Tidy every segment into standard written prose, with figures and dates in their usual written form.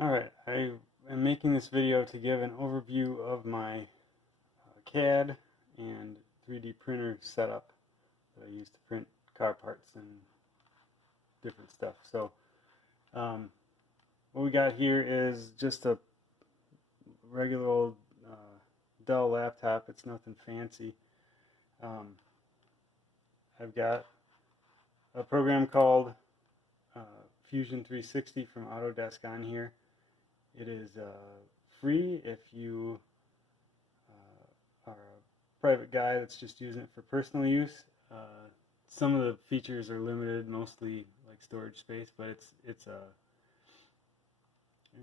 Alright, I am making this video to give an overview of my CAD and 3D printer setup that I use to print car parts and different stuff. So what we got here is just a regular old Dell laptop. It's nothing fancy. I've got a program called Fusion 360 from Autodesk on here. It is free if you are a private guy that's just using it for personal use. Some of the features are limited, mostly like storage space, but it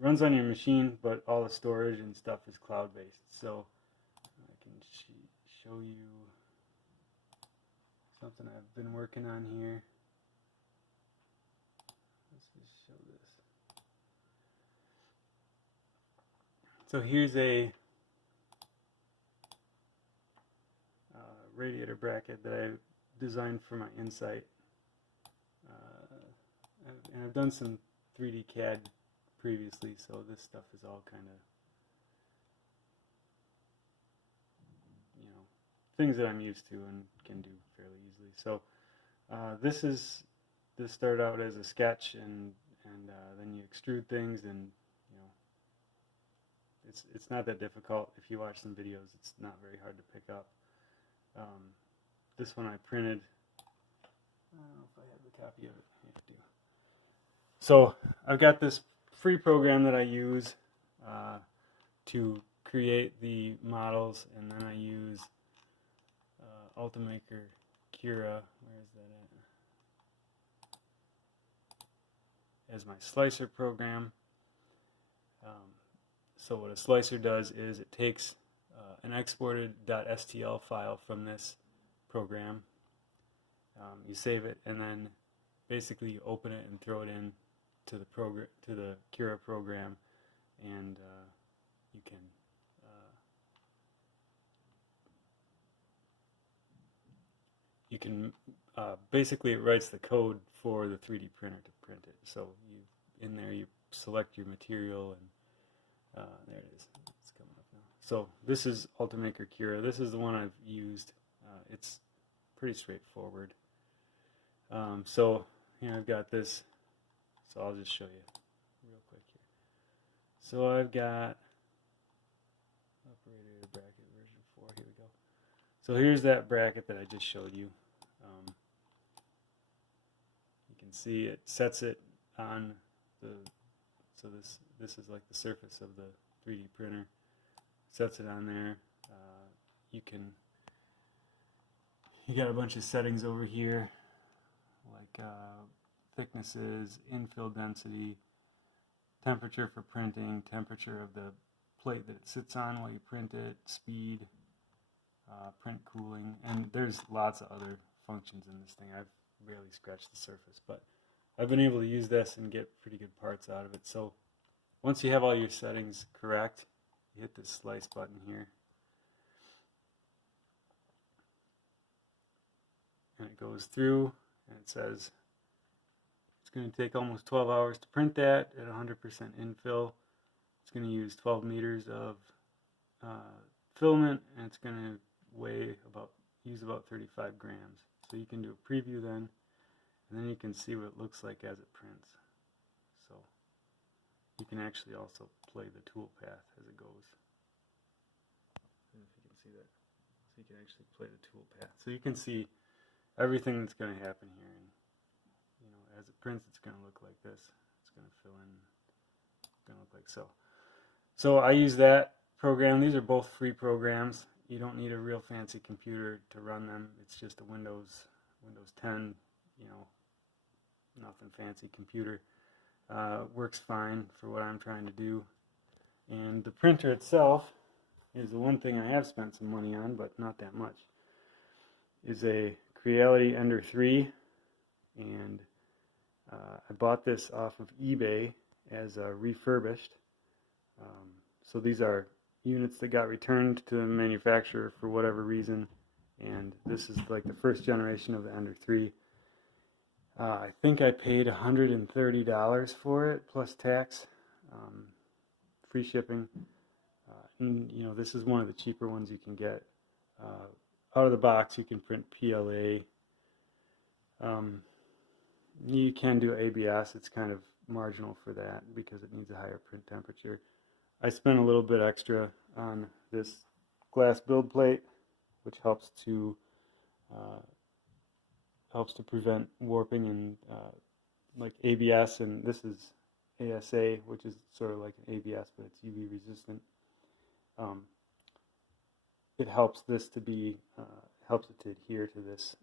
runs on your machine, but all the storage and stuff is cloud-based. So I can show you something I've been working on here. Let's just show this. So here's a radiator bracket that I designed for my Insight. And I've done some 3D CAD previously, so this stuff is all kind of, things that I'm used to and can do fairly easily. So this started out as a sketch, and then you extrude things, and it's not that difficult. If you watch some videos, it's not very hard to pick up. This one I printed. I don't know if I have the copy of it. I do. So I've got this free program that I use to create the models, and then I use Ultimaker Cura. Where is that at? As my slicer program. So what a slicer does is it takes an exported .stl file from this program. You save it, and then basically you open it and throw it in to the Cura program, and you can basically it writes the code for the 3D printer to print it. So in there you select your material, and there it is. It's coming up now. So this is Ultimaker Cura. This is the one I've used. It's pretty straightforward. So here I've got this. So I'll just show you real quick here. So I've got operator bracket version 4. Here we go. So here's that bracket that I just showed you. You can see it sets it on the. So this is like the surface of the 3D printer. Sets it on there. You got a bunch of settings over here, like thicknesses, infill density, temperature for printing, temperature of the plate that it sits on while you print it, speed, print cooling, and there's lots of other functions in this thing. I've barely scratched the surface, but I've been able to use this and get pretty good parts out of it. So once you have all your settings correct, you hit this slice button here, and it goes through, and it says it's going to take almost 12 hours to print that at 100% infill. It's going to use 12 meters of filament, and it's going to use about 35 grams. So you can do a preview then, and then you can see what it looks like as it prints. So you can actually also play the tool path as it goes. I don't know if you can see that. So you can actually play the tool path. So you can see everything that's going to happen here, and as it prints, it's going to look like this. It's going to fill in. It's going to look like so. So I use that program. These are both free programs. You don't need a real fancy computer to run them. It's just a Windows 10, nothing fancy computer. Works fine for what I'm trying to do. And the printer itself is the one thing I have spent some money on, but not that much. Is a Creality Ender 3, and I bought this off of eBay as refurbished. So these are units that got returned to the manufacturer for whatever reason, and this is like the first generation of the Ender 3. I think I paid $130 for it plus tax. free shipping. And you know, this is one of the cheaper ones you can get. Out of the box, you can print PLA. You can do ABS. It's kind of marginal for that because it needs a higher print temperature. I spent a little bit extra on this glass build plate, which helps to prevent warping and like ABS, and this is ASA, which is sort of like an ABS, but it's UV resistant. It helps this to be helps it to adhere to this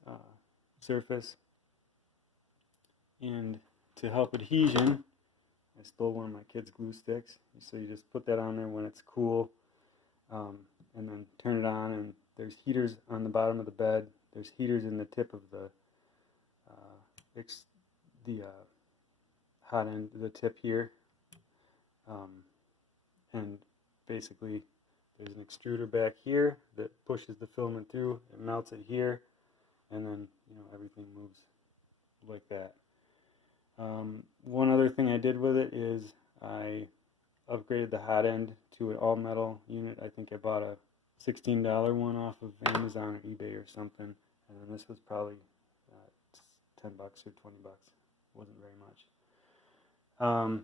surface. And to help adhesion, I stole one of my kids' glue sticks. So you just put that on there when it's cool, and then turn it on. And there's heaters on the bottom of the bed. There's heaters in the tip of the hot end, the tip here, and basically there's an extruder back here that pushes the filament through. It melts it here, and then everything moves like that. One other thing I did with it is I upgraded the hot end to an all metal unit. I think I bought a $16 one off of Amazon or eBay or something, and then this was probably $10 or $20. Wasn't very much. I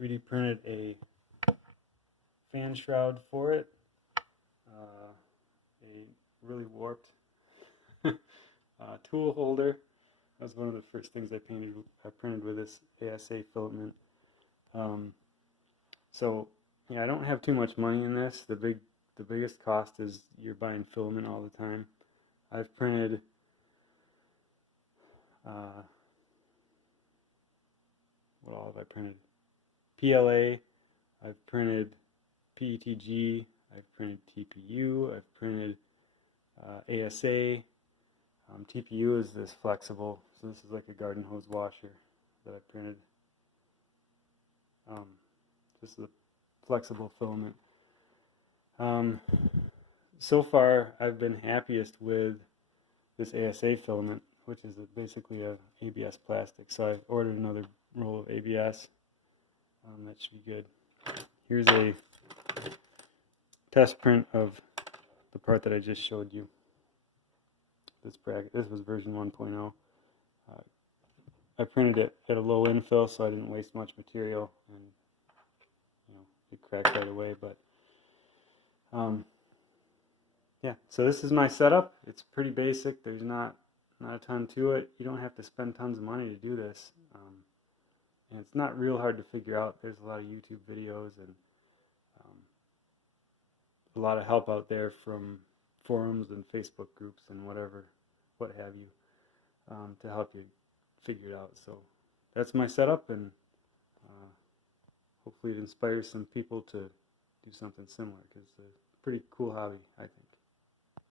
3D printed a fan shroud for it, a really warped tool holder. That was one of the first things I printed with this ASA filament. So yeah, I don't have too much money in this. The biggest cost is you're buying filament all the time. I've printed what all have I printed? PLA, I've printed PETG, I've printed TPU, I've printed ASA. TPU is this flexible, so this is like a garden hose washer that I printed. This is a flexible filament. So far, I've been happiest with this ASA filament, which is basically a ABS plastic. So I ordered another roll of ABS. That should be good. Here's a test print of the part that I just showed you. This was version 1.0. I printed it at a low infill, so I didn't waste much material, and it cracked right away. But yeah, so this is my setup. It's pretty basic. There's not a ton to it. You don't have to spend tons of money to do this, and it's not real hard to figure out. There's a lot of YouTube videos and a lot of help out there from forums and Facebook groups and what have you, to help you figure it out. So that's my setup, and hopefully it inspires some people to do something similar, because it's a pretty cool hobby, I think.